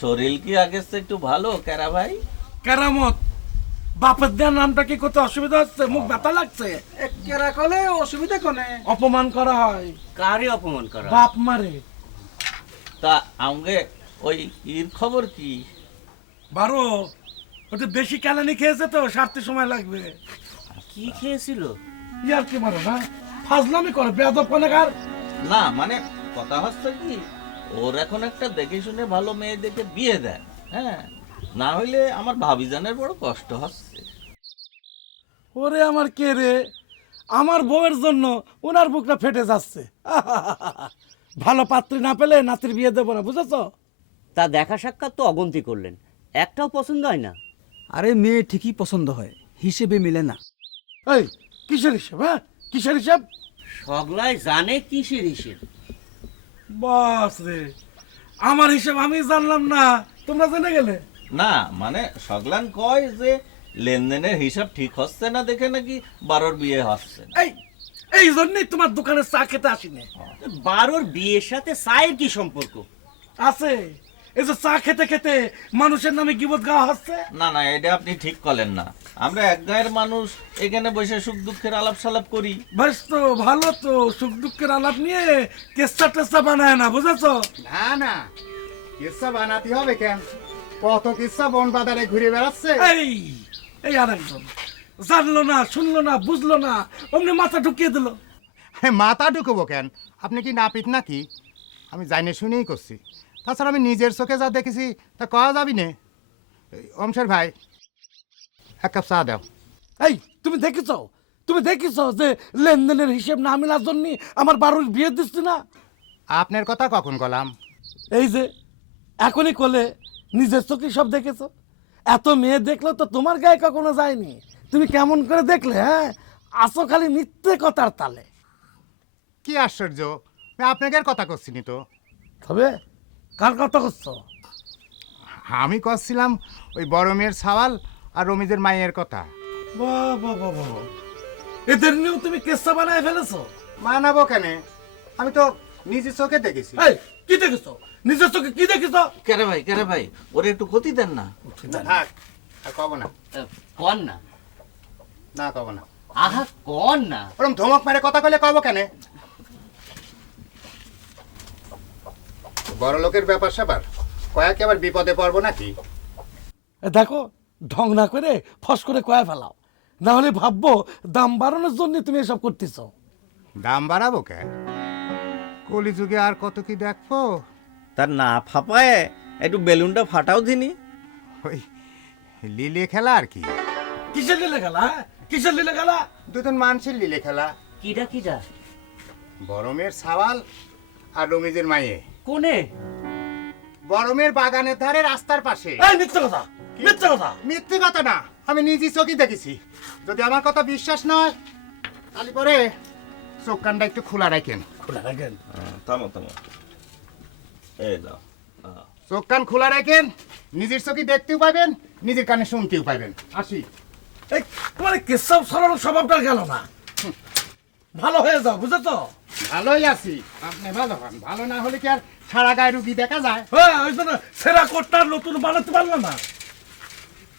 শরীর কি আগের চেয়ে একটু ভালো কেরা ভাই? কেরামত বাপের দেওয়ার নামটা কি করতে অসুবিধা হচ্ছে? মুখ ব্যথা লাগছে? কেরা কলে অসুবিধা কোনে? অপমান করা হয়, কারে অপমান করা? বাপ মারে। তা আমাকে ওই ইর খবর কি? বারো ওটা বেশি ক্যালানি খেয়েছে তো, সারতে সময় লাগবে। কি খেয়েছিল? ইয়ার কি মারো না, ফাজলামি করে বেয়াদব কোনেকার। না মানে কথা হচ্ছে কি, ওর এখন একটা দেখে শুনে ভালো মেয়ে দেখে বিয়ে দেন, হ্যাঁ, না হইলে আমার ভাবিজানের বড় কষ্ট হচ্ছে। ওরে আমার কে রে, আমার বউয়ের জন্য ওনার বুকটা ফেটে যাচ্ছে। ভালো পাত্রী না পেলে নাতির বিয়ে দেবো না, বুঝেছো? তা দেখা সাক্ষাৎ তো অগন্তি করলেন, একটাও পছন্দ হয় না? আরে মেয়ে ঠিকই পছন্দ হয়, হিসেবে মিলে না। এই কিসের হিসাব? হ্যাঁ কিসের হিসাব? সগলাই জানে কিসের হিসেব। বাস রে, আমার হিসাব আমি জানলাম না, তোমরা জেনে গেলে? না মানে সগলান কয় যে লেনদেনের হিসাব ঠিক হচ্ছে না দেখে নাকি বারোর বিয়ে হচ্ছে না। এই জন্যই তোমার দোকানে চা খেতে আসিনি। বারোর বিয়ের সাথে চায়ের কি সম্পর্ক আছে? এই যে চা খেতে খেতে মানুষের নামে গিবত গাওয়া হচ্ছে। না না, এটা আপনি ঠিক করলেন না। আমরা এক গায়ের মানুষ, এখানে বসে সুখ দুঃখের আলাপ সালাপ করি। বেশ তো ভালো, তো সুখ দুঃখের আলাপ নিয়ে কেসা টেসা বানায় না, বুঝেছো? না না, কিসা বানাতে হবে কেন? কত কিসা বন বাজারে ঘুরে বেড়াচ্ছে। এই এই আরেকজন জানলো না, শুনলো না, বুঝলো না, অমনি মাথা ঢুকিয়ে দিল। মাথা ঢুকবো কেন? আপনি কি নাপিত নাকি? আমি জানি শুনেই করছি। তাছাড়া আমি নিজের চোখে যা দেখেছি তা কওয়া যাবি না। অমশের ভাই, এক কাপ চা দাও। এই তুমি দেখেছো, তুমি দেখেছো যে লেনদেনের হিসেব না মেলার জন্য আমার বারোর বিয়ে দিচ্ছি না? আপনার কথা কখন গলাম? এই যে এখনই কোলে নিজের চোখে সব দেখেছো। এত মেয়ে দেখলো তো তোমার গায়ে কখনো যায়নি। তুমি কেমন করে দেখলে? হ্যাঁ, আসো খালি মিথ্যে কথার তালে। কি আশ্চর্য, আমি আপনাকে কথা করছি নি তো। তবে কার কথা করছো? আমি করছিলাম ওই বড় মেয়ের সাওয়াল আর রমিজের মায়ের কথা। বাহ বাহ বাহ বাহ, এদের নিয়েও তুমি কেসা বানায় ফেলেছো? মানাবো কেন? আমি তো নিজের চোখে দেখেছি। এই কি দেখেছো? নিজের চোখে কি দেখেছো? কেরে ভাই ওরে একটু ক্ষতি দেন না। থাক, আর কব না। কন না। না কব না। আহা কন না। ওরম ধমক মেরে কথা কইলে কব কেন? বড় লোকের ব্যাপার স্যাপার কয়েক আবার বিপদে পড়বো নাকি? দেখো, ঢং না করে ফস করে কয়া ফেলাও, না হলে ভাববো দাম বাড়ানোর জন্য তুমি এসব করতেছো। দাম বাড়াবো কে? কলি যুগে আর কত কি দেখবো। তার না ফাপায় একটু বেলুনটা ফাটাও দিনি। ওই লিলে খেলা আর কি। কিসের লিলে খেলা? কিসের লিলে খেলা? দুজন মানুষের লিলে খেলা। কিডা কিডা? বড় মেয়ের সাওয়াল আর রমিজের মায়ে। কোনে? বড় মেয়ের বাগানের ধারে রাস্তার পাশে। এই মিথ্যে কথা, মিথ্যে কথা। মিথ্যে কথা না, আমি নিজে চোখে দেখেছি। যদি আমার কথা বিশ্বাস নয় তাহলে পরে চোখ কানটা একটু খোলা রাখেন। খোলা রাখেন? থামো এই দাও। চোখ কান খোলা রাখেন, নিজের চোখে দেখতেও পাবেন, নিজের কানে শুনতেও পাবেন। আসি। এই তোমার কেসব সরানোর স্বভাবটা গেল না। ভালো হয়ে যাও, বুঝেছো? ভালোই আছি, আপনি ভালো হন। ভালো না হলে কি আর সারা গায়ে রুগী দেখা যায়? হ্যাঁ, ওই জন্য সেরা কোটটা নতুন বানাতে পারলাম না।